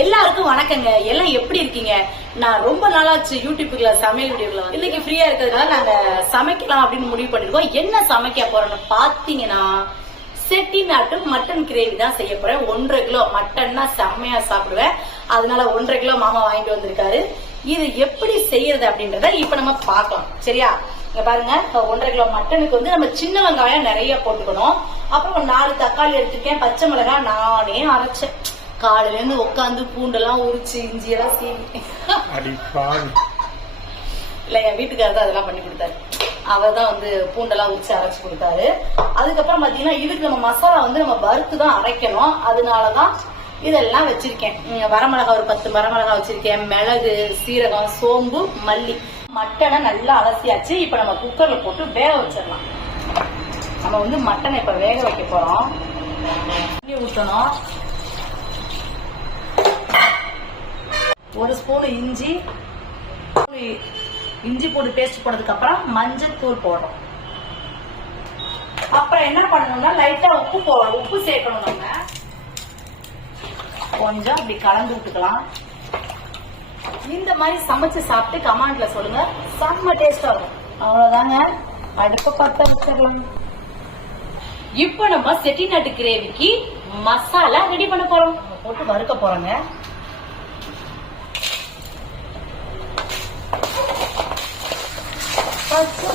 எல்லாருக்கும் வணக்கங்க. எல்லாம் எப்படி இருக்கீங்க? நான் ரொம்ப நாளாச்சு யூடியூப்ல சமையல் வீடியோல இன்னைக்கு ஃப்ரீயா இருக்கிறதுனால நாங்க சமைக்கலாம் அப்படின்னு முடிவு பண்ணிருக்கோம். என்ன சமைக்க போறோம்னு பாத்தீங்கன்னா செட்டிநாட்டு மட்டன் கிரேவி தான் செய்ய போறேன். ஒன்றரை கிலோ மட்டன்னா செம்மையா சாப்பிடுவேன். அதனால ஒன்றரை கிலோ மாமா வாங்கிட்டு வந்திருக்காரு. இது எப்படி செய்யறது அப்படின்றத இப்ப நம்ம பார்க்கலாம். சரியா? இங்க பாருங்க. ஒன்றரை கிலோ மட்டனுக்கு வந்து நம்ம சின்ன வெங்காயம் நிறைய போட்டுக்கணும். அப்புறம் நாலு தக்காளி எடுத்துருக்கேன். பச்சை மிளகாய் நானே அரைச்சேன். காலையில இருந்து உட்காந்து பூண்டெல்லாம் உரிச்சு இஞ்சி எல்லாம் சீவி இல்ல என் வீட்டுக்காரர் தான் அதெல்லாம் பண்ணி கொடுத்தாரு. அவர் தான் வந்து பூண்டெல்லாம் உரிச்சு அரைச்சு கொடுத்தாரு. அதுக்கப்புறம் பாத்தீங்கன்னா இதுக்கு நம்ம மசாலா வந்து நம்ம வறுத்து தான் அரைக்கணும். அதனாலதான் இதெல்லாம் வச்சிருக்கேன். வரமிளகா ஒரு பத்து வரமிளகா வச்சிருக்கேன். மிளகு சீரகம் சோம்பு மல்லி. மட்டனை நல்லா அலசியாச்சு. இப்ப நம்ம குக்கர்ல போட்டு வேக வச்சிடலாம். நம்ம வந்து மட்டனை இப்ப வேக வைக்க போறோம். ஊற்றணும் ஒரு ஸ்பூன் இஞ்சி இஞ்சி பூண்டு பேஸ்ட் போனதுக்கப்புறம் அப்புறம் மஞ்சள் தூள் போடுறோம். அப்புறம் என்ன பண்ணணும்னா லைட்டா உப்பு போடணும் உப்பு சேர்க்கணும் நம்ம. கொஞ்சம் இப்படி கலந்து விட்டுக்கலாம். இந்த மாதிரி சமைச்சு சாப்பிட்டு கமாண்ட்ல சொல்லுங்க. செம்ம டேஸ்டா இருக்கும். அவ்வளவுதாங்க. அடுப்ப பத்த வச்சிடலாம். இப்போ நம்ம செட்டிநாட்டு கிரேவிக்கு மசாலா ரெடி பண்ண போறோம். போட்டு வறுக்க போறோங்க.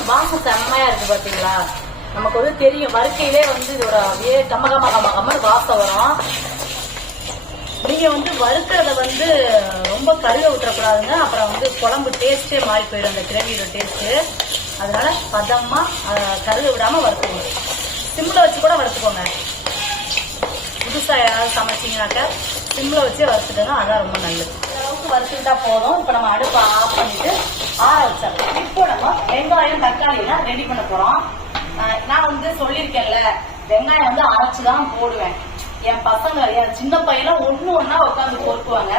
வாசம் செம்மையா இருக்கு பாத்தீங்களா? நமக்கு வந்து தெரியும். வறுக்கையிலே வந்து இதோட அப்படியே கம்ம கம்ம கம்ம கம்மன்னு வாசம் வரும். நீங்க வந்து வறுக்கிறத வந்து ரொம்ப கருக விட்டுறக்கூடாதுங்க அப்புறம் வந்து குழம்பு டேஸ்டே மாறி போயிடும் அந்த கிரேவியோட டேஸ்ட் அதனால பதமா கருக விடாம வறுத்துக்கோங்க. சிம்ல வச்சு கூட வறுத்துக்கோங்க. புதுசா யாராவது சமைச்சீங்கன்னாக்க சிம்ல வச்சு வறுத்துக்கோங்க அதான் ரொம்ப நல்லது. அளவுக்கு வறுத்துக்கிட்டா போதும். இப்போ நம்ம அடுப்பை ஆஃப் பண்ணிட்டு ஆற வச்சிடலாம். இப்போ வெங்காயம் தக்காளி எல்லாம் ரெடி பண்ண போறோம். நான் வந்து சொல்லியிருக்கேன்ல வெங்காயம் வந்து அரைச்சு தான் போடுவேன். என் பசங்க என் சின்ன பையனும் ஒண்ணு ஒன்னா உட்காந்து பொறுக்குவாங்க.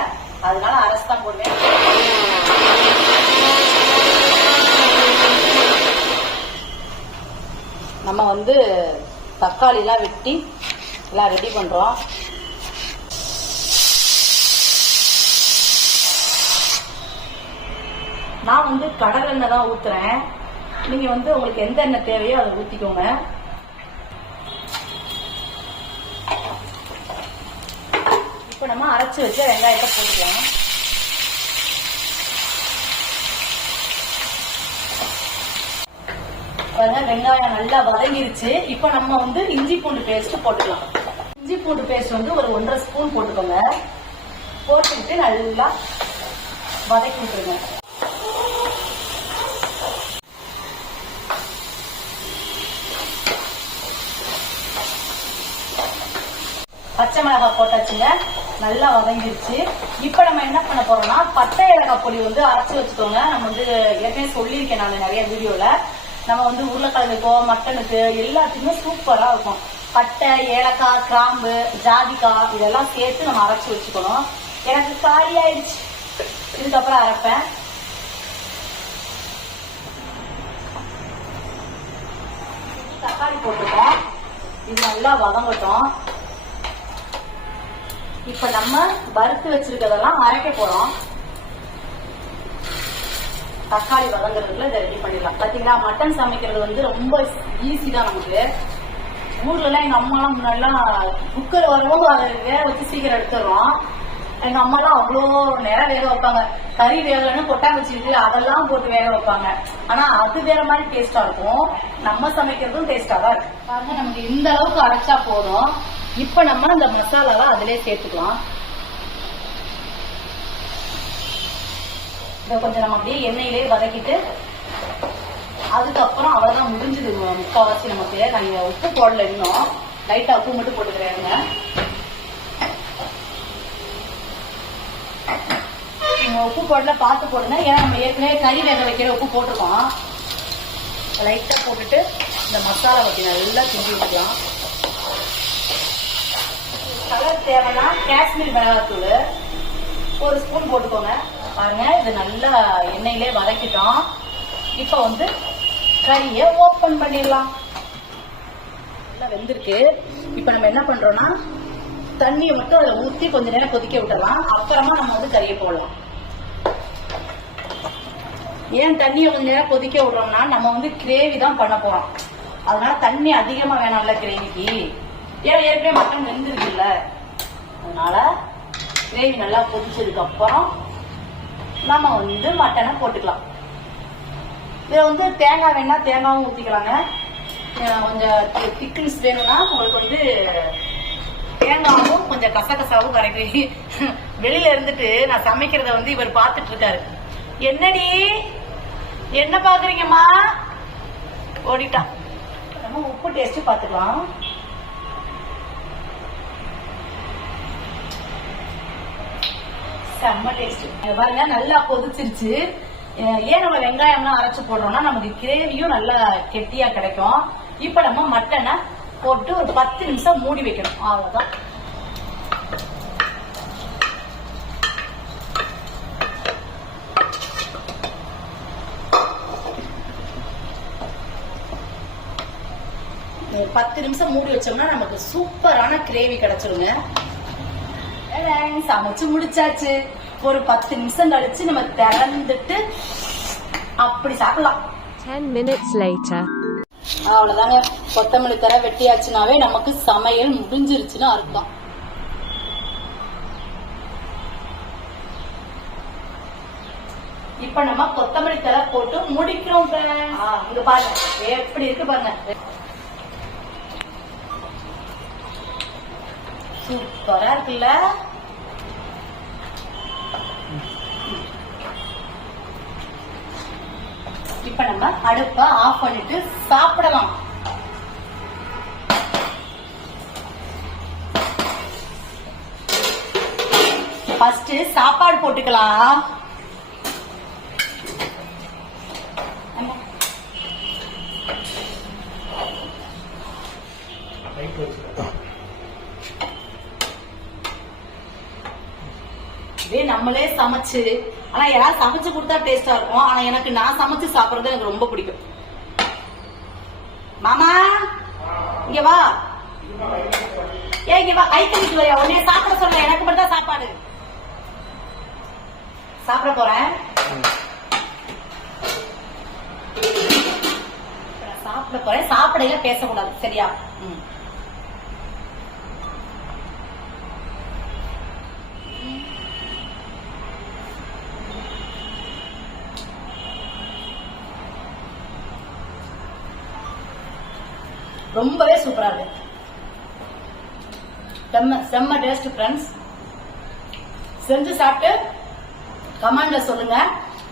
அதனால அரைச்சு தான் போடுவேன். நம்ம வந்து தக்காளி எல்லாம் வெட்டி எல்லாம் ரெடி பண்றோம். நான் வந்து கடல் எண்ணெய் தான் ஊத்துறேன். நீங்க வந்து உங்களுக்கு எந்த எண்ணெய் தேவையோ அதை ஊத்திக்கோங்க. இப்போ நம்ம அரைச்சு வச்ச வெங்காயத்தை போட்டுக்கலாம். பாருங்க வெங்காயம் நல்லா வதங்கிருச்சு. இப்போ நம்ம வந்து இஞ்சி பூண்டு பேஸ்ட் போட்டுக்கலாம். இஞ்சி பூண்டு பேஸ்ட் வந்து ஒரு ஒன்றரை ஸ்பூன் போட்டுக்கோங்க. போட்டுக்கிட்டு நல்லா வதக்கி விட்டுருங்க. பச்சை மிளகாய் போட்டாச்சுங்க. நல்லா வதங்கிருச்சு. இப்போ நம்ம என்ன பண்ண போறோம்னா பச்சை ஏலக்காய் பொடி வந்து அரைச்சு வச்சுக்கோங்க. நம்ம வந்து ஏற்கனவே சொல்லியிருக்கேன் நான் நிறைய வீடியோல. நம்ம வந்து உருளைக்கிழங்குக்கோ மட்டனுக்கு எல்லாத்துக்குமே சூப்பரா இருக்கும். பட்டை ஏலக்காய் கிராம்பு ஜாதிக்காய் இதெல்லாம் சேர்த்து நம்ம அரைச்சு வச்சுக்கணும். எனக்கு காலி ஆயிடுச்சு. இதுக்கப்புறம் அரைப்பேன். தக்காளி போட்டுக்கோம் இது நல்லா வதங்கட்டும். இப்ப நம்ம வறுத்து வச்சிருக்கிறதெல்லாம் அரைக்க போறோம் தக்காளி வதங்குறதுல இதை ரெடி பண்ணிடலாம். பாத்தீங்களா? மட்டன் சமைக்கிறது வந்து ரொம்ப ஈஸி தான் நமக்கு. ஊர்ல எல்லாம் எங்க அம்மா எல்லாம் முன்னாடிலாம் குக்கர் வரவும் அதை வேக வச்சு சீக்கிரம் எடுத்துடுறோம். எங்க அம்மா எல்லாம் அவ்வளோ நேரம் வேக வைப்பாங்க. கறி வேகலன்னு கொட்டாங்குச்சி இருக்கு அதெல்லாம் போட்டு வேக வைப்பாங்க. ஆனா அது வேற மாதிரி டேஸ்டா இருக்கும். நம்ம சமைக்கிறதும் டேஸ்டா தான் இருக்கு பாருங்க நமக்கு இந்த அளவுக்கு அரைச்சா போதும். இப்ப நம்ம அந்த மசாலாவை அதிலே சேர்த்துக்கலாம். இதை கொஞ்சம் நம்ம அப்படியே எண்ணெயிலே வதக்கிட்டு அதுக்கப்புறம் அவ்வளவுதான் முடிஞ்சது. முக்காவாசி நமக்கு. நான் உப்பு போடல இன்னும். லைட்டா உப்பு மட்டும் போட்டுக்கிறேங்க நீங்கள் உப்பு போடல பார்த்து போடுங்க ஏன்னா நம்ம ஏற்கனவே கறி வேக வைக்கிற உப்பு போட்டிருக்கோம். லைட்டாக போட்டுட்டு இந்த மசாலா வச்சு நல்லா கிண்டி விட்டுக்கலாம் கலர் தேவைன்னா காஷ்மீர் மிளகாத்தூள் ஒரு ஸ்பூன் போட்டுக்கோங்க. பாருங்க இது நல்லா எண்ணெயிலே வதக்கிட்டோம். இப்போ வந்து கறியை ஓப்பன் பண்ணிடலாம். நல்லா வெந்திருக்கு. இப்போ நம்ம என்ன பண்றோம்னா தண்ணியை மட்டும் அதில் ஊற்றி கொஞ்ச நேரம் கொதிக்க விட்டுறலாம் அப்புறமா நம்ம வந்து கறியை போடலாம். ஏன் தண்ணியை கொஞ்ச நேரம் கொதிக்க விடுறோம்னா நம்ம வந்து கிரேவி தான் பண்ண போறோம். அதனால தண்ணி அதிகமா வேணாம்ல கிரேவிக்கு ஏன் ஏற்கனவே மட்டன் வெந்திருக்குல்ல? அதனால கிரேவி நல்லா கொதிச்சதுக்கு அப்புறம் நம்ம வந்து மட்டனை போட்டுக்கலாம். இதை வந்து தேங்காய் வேணா தேங்காவும் ஊத்திக்கலாங்க. கொஞ்சம் திக்னஸ் வேணும்னா உங்களுக்கு வந்து தேங்காவும் கொஞ்சம் கசகசாவும் கரைக்கி. வெளியில இருந்துட்டு நான் சமைக்கிறத வந்து இவர் பார்த்துட்டு இருக்காரு. என்னடி? என்ன பாக்குறீங்கம்மா? ஓடிட்டான் நம்ம உப்பு டேஸ்ட் பாத்துக்கலாம். செம்ம டேஸ்ட் பாருங்க நல்லா கொதிச்சிருச்சு. ஏன் நம்ம வெங்காயம்லாம் அரைச்சு போடுறோம்னா நமக்கு கிரேவியும் நல்லா கெட்டியா கிடைக்கும். இப்ப நம்ம மட்டனை போட்டு ஒரு பத்து நிமிஷம் மூடி வைக்கணும். அவ்வளவுதான். பத்து நிமிஷம் மூடி வச்சோம்னா நமக்கு சூப்பரான கிரேவி கிடைச்சிருங்க. சமைச்சு முடிச்சாச்சு. ஒரு பத்து நிமிஷம் கழிச்சு நம்ம திறந்துட்டு அப்படி சாப்பிடலாம். 10 minutes later. அவ்வளவுதாங்க. கொத்தமல்லி தர வெட்டியாச்சுனாவே நமக்கு சமையல் முடிஞ்சிருச்சுன்னு அர்த்தம். இப்ப நம்ம கொத்தமல்லி தர போட்டு முடிக்கிறோம் இங்க பாருங்க. எப்படி இருக்கு பாருங்க. சூப்பரா இருக்குல்ல? இப்ப நம்ம அடுப்ப ஆஃப் பண்ணிட்டு சாப்பிடலாம். ஃபர்ஸ்ட் சாப்பாடு போட்டுக்கலாம். ஆமா. இதே நம்மளே சமைச்சு ஆனா யாராவது சமைச்சு கொடுத்தா டேஸ்டா இருக்கும். ஆனா எனக்கு நான் சமைச்சு சாப்பிடுறது எனக்கு ரொம்ப பிடிக்கும். மாமா இங்க வா. ஏ இங்க வா. கை கழிச்சு வரையா? உடனே சாப்பிட சொல்ல. எனக்கு மட்டும் தான் சாப்பாடு. சாப்பிட போறேன். சாப்பிட போறேன். சாப்பிடையில பேசக்கூடாது. சரியா? ம். ரொம்பவே சூப்பரா இருக்கு. செம்ம செம்ம டேஸ்ட் ஃப்ரெண்ட்ஸ் செஞ்சு சாப்பிட்டு கமெண்ட்ல சொல்லுங்க.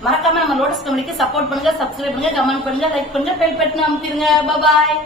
மறக்காம நம்ம லோட்டஸ் கம்பெனிக்கு சப்போர்ட் பண்ணுங்க சப்ஸ்கிரைப் பண்ணுங்க கமெண்ட் பண்ணுங்க லைக் பண்ணுங்க பெல் பட்டன் அமுத்திருங்க. பாய்